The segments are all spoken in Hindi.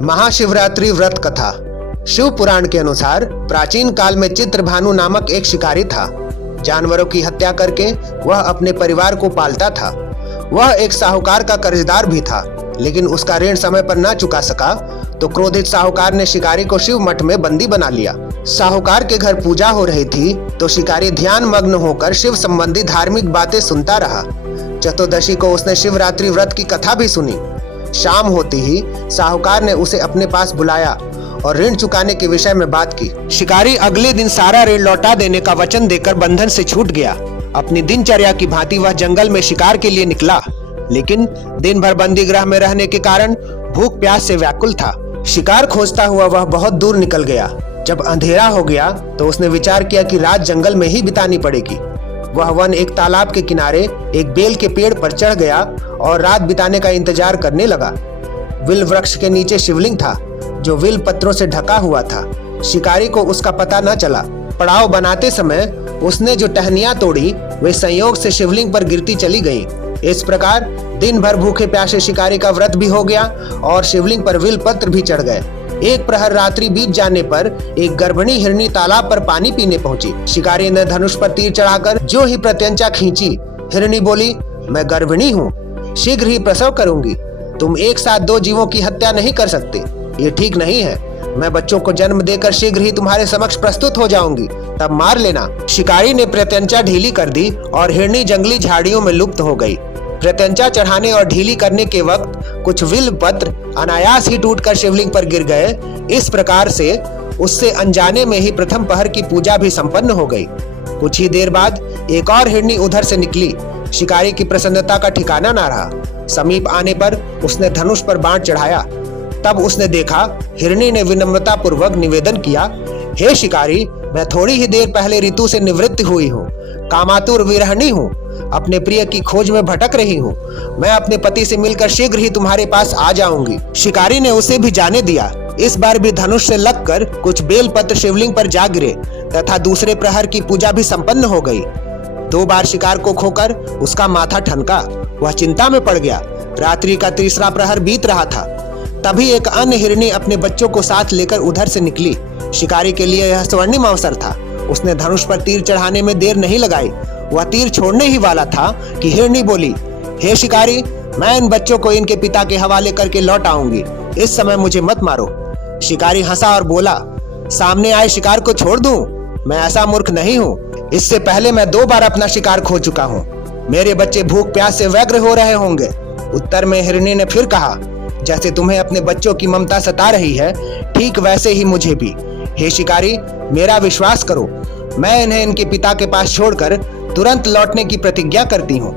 महाशिवरात्रि व्रत कथा। शिव पुराण के अनुसार प्राचीन काल में चित्रभानु नामक एक शिकारी था। जानवरों की हत्या करके वह अपने परिवार को पालता था। वह एक साहूकार का कर्जदार भी था, लेकिन उसका ऋण समय पर न चुका सका तो क्रोधित साहूकार ने शिकारी को शिव मठ में बंदी बना लिया। साहूकार के घर पूजा हो रही थी तो शिकारी ध्यान मग्न होकर शिव संबंधी धार्मिक बातें सुनता रहा। चतुर्दशी को उसने शिवरात्रि व्रत की कथा भी सुनी। शाम होती ही साहूकार ने उसे अपने पास बुलाया और ऋण चुकाने के विषय में बात की। शिकारी अगले दिन सारा ऋण लौटा देने का वचन देकर बंधन से छूट गया। अपनी दिनचर्या की भांति वह जंगल में शिकार के लिए निकला, लेकिन दिन भर बंदी गृह में रहने के कारण भूख प्यास से व्याकुल था। शिकार खोजता हुआ वह बहुत दूर निकल गया। जब अंधेरा हो गया तो उसने विचार किया कि रात जंगल में ही बितानी पड़ेगी। वह वन एक तालाब के किनारे एक बेल के पेड़ पर चढ़ गया और रात बिताने का इंतजार करने लगा। विल वृक्ष के नीचे शिवलिंग था जो विल पत्रों से ढका हुआ था। शिकारी को उसका पता न चला। पड़ाव बनाते समय उसने जो टहनियां तोड़ी वे संयोग से शिवलिंग पर गिरती चली गईं। इस प्रकार दिन भर भूखे प्यासे शिकारी का व्रत भी हो गया और शिवलिंग पर विल पत्र भी चढ़ गए। एक प्रहर रात्रि बीत जाने पर एक गर्भिणी हिरनी तालाब पर पानी पीने पहुंची। शिकारी ने धनुष पर तीर चढ़ाकर जो ही प्रत्यंचा खींची, हिरनी बोली, मैं गर्भिणी हूँ, शीघ्र ही प्रसव करूंगी। तुम एक साथ दो जीवों की हत्या नहीं कर सकते, ये ठीक नहीं है। मैं बच्चों को जन्म देकर शीघ्र ही तुम्हारे समक्ष प्रस्तुत हो जाऊंगी, तब मार लेना। शिकारी ने प्रत्यंचा ढीली कर दी और हिरनी जंगली झाड़ियों में लुप्त हो गई। प्रत्यंचा चढ़ाने और ढीली करने के वक्त कुछ विल पत्र अनायास ही टूटकर शिवलिंग पर गिर गए। इस प्रकार से उससे अनजाने में ही प्रथम पहर की पूजा भी संपन्न हो गई। कुछ ही देर बाद एक और हिरनी उधर से निकली। शिकारी की प्रसन्नता का ठिकाना न रहा। समीप आने पर उसने धनुष पर बाण चढ़ाया। तब उसने देखा हिरनी ने विनम्रता पूर्वक निवेदन किया, हे शिकारी, मैं थोड़ी ही देर पहले ऋतु से निवृत्त हुई हूँ, कामातुर विरहणी हूँ, अपने प्रिय की खोज में भटक रही हूँ। मैं अपने पति से मिलकर शीघ्र ही तुम्हारे पास आ जाऊंगी। शिकारी ने उसे भी जाने दिया। इस बार भी धनुष से लगकर कुछ बेल पत्र शिवलिंग पर जा गिरे तथा दूसरे प्रहर की पूजा भी संपन्न हो गई। 2 बार शिकार को खोकर उसका माथा ठनका। वह चिंता में पड़ गया। रात्रि का तीसरा प्रहर बीत रहा था। तभी एक अन्य हिरनी अपने बच्चों को साथ लेकर उधर से निकली। शिकारी के लिए यह स्वर्णिम अवसर था। उसने धनुष पर तीर चढ़ाने में देर नहीं लगाई। वह तीर छोड़ने ही वाला था कि हिरनी बोली, हे शिकारी, मैं इन बच्चों को इनके पिता के हवाले करके लौट आऊंगी, इस समय मुझे मत मारो। शिकारी हंसा और बोला, सामने आए शिकार को छोड़ दूं? मैं ऐसा मूर्ख नहीं हूँ। इससे पहले मैं 2 बार अपना शिकार खो चुका हूँ। मेरे बच्चे भूख प्यास से व्यग्र हो रहे होंगे। उत्तर में हिरनी ने फिर कहा, जैसे तुम्हें अपने बच्चों की ममता सता रही है, ठीक वैसे ही मुझे भी। हे शिकारी, मेरा विश्वास करो, मैं इन्हें इनके पिता के पास छोड़कर तुरंत लौटने की प्रतिज्ञा करती हूँ।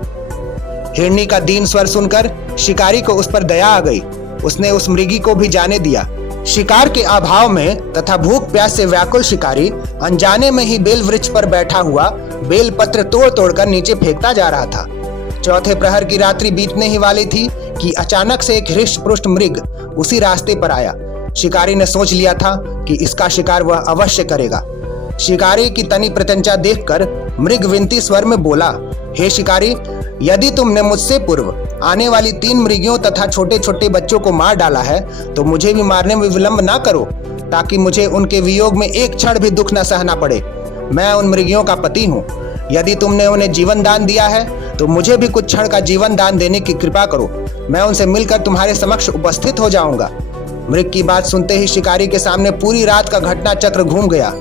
हिरनी का दीन स्वर सुनकर शिकारी को उस पर दया आ गई। उसने उस मृगी को भी जाने दिया। शिकार के अभाव में तथा भूख प्यास से व्याकुल शिकारी अनजाने में ही बेल वृक्ष पर बैठा हुआ बेल पत्र तोड़ तोड़कर नीचे फेंकता जा रहा था। चौथे प्रहर की रात्रि बीतने ही वाली थी कि अचानक से एक हृष्ट पुष्ट मृग उसी रास्ते पर आया। शिकारी ने सोच लिया था कि इसका शिकार वह अवश्य करेगा। शिकारी की तनी प्रत्यंचा देखकर मृग विनती स्वर में बोला, हे शिकारी, यदि तुमने मुझसे पूर्व आने वाली 3 मृगियों तथा छोटे छोटे बच्चों को मार डाला है तो मुझे भी मारने में विलंब ना करो, ताकि मुझे उनके वियोग में एक क्षण भी दुख न सहना पड़े। मैं उन मृगियों का पति हूँ। यदि तुमने उन्हें जीवन दान दिया है तो मुझे भी कुछ क्षण का जीवन दान देने की कृपा करो। मैं उनसे मिलकर तुम्हारे समक्ष उपस्थित हो जाऊंगा। मृग की बात सुनते ही शिकारी के सामने पूरी रात का घटना चक्र घूम गया।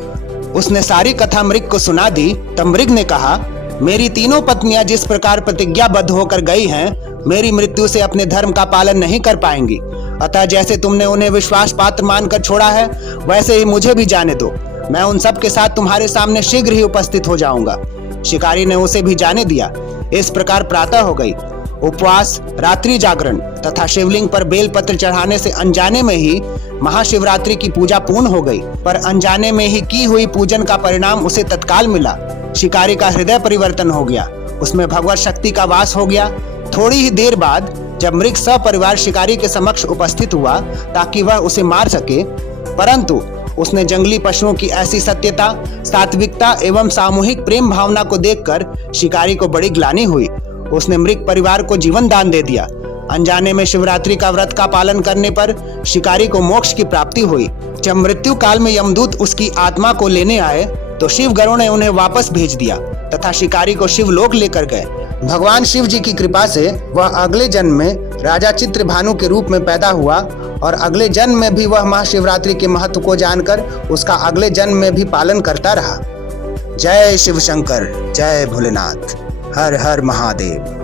उसने सारी कथा मृग को सुना दी। तब मृग ने कहा, मेरी 3 पत्नियां जिस प्रकार प्रतिज्ञाबद्ध होकर गई हैं, मेरी मृत्यु से अपने धर्म का पालन नहीं कर पाएंगी। अतः जैसे तुमने उन्हें विश्वास पात्र मानकर छोड़ा है, वैसे ही मुझे भी जाने दो। मैं उन सब के साथ तुम्हारे सामने शीघ्र ही उपस्थित हो जाऊंगा। शिकारी ने उसे भी जाने दिया। इस प्रकार प्रातः हो गई। उपवास, रात्रि जागरण तथा शिवलिंग पर बेल पत्र चढ़ाने से अनजाने में ही महाशिवरात्रि की पूजा पूर्ण हो गई। पर अनजाने में ही की हुई पूजन का परिणाम उसे तत्काल मिला। शिकारी का हृदय परिवर्तन हो गया। उसमें भगवत शक्ति का वास हो गया। थोड़ी ही देर बाद जब मृग सपरिवार शिकारी के समक्ष उपस्थित हुआ ताकि वह उसे मार सके, परंतु उसने जंगली पशुओं की ऐसी सत्यता, सात्विकता एवं सामूहिक प्रेम भावना को देखकर शिकारी को बड़ी ग्लानि हुई। उसने मृग परिवार को जीवन दान दे दिया। अनजाने में शिवरात्रि का व्रत का पालन करने पर शिकारी को मोक्ष की प्राप्ति हुई। जब मृत्यु काल में यमदूत उसकी आत्मा को लेने आए तो शिव गरुड़ ने उन्हें वापस भेज दिया तथा शिकारी को शिवलोक लेकर गए। भगवान शिव जी की कृपा से वह अगले जन्म में राजा चित्रभानु के रूप में पैदा हुआ और अगले जन्म में भी वह महाशिवरात्रि के महत्व को जानकर उसका अगले जन्म में भी पालन करता रहा। जय शिव शंकर, जय भोलेनाथ, हर हर महादेव।